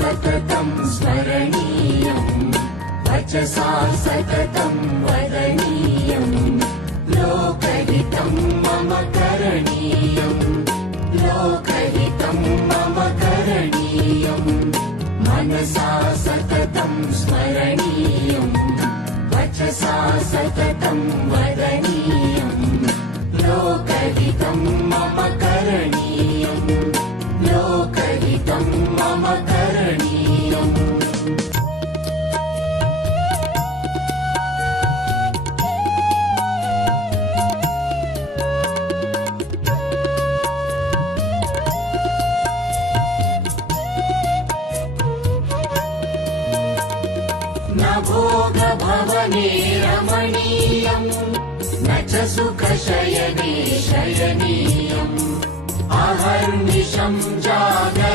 सततं स्मरणीयम् वचसा सततं वदनीयम् लोकहितं मम करणीयम् लोकहितं मम करणीयम् मनसा सततं स्मरणीयम् वचसा सततं वदनीयम् लोकहितं मम करणीयम् लोकहितं मम करणीयम् न भोगभवने रमणीयम् न च सुखशयने शयनीयम् अहर्निशं जागर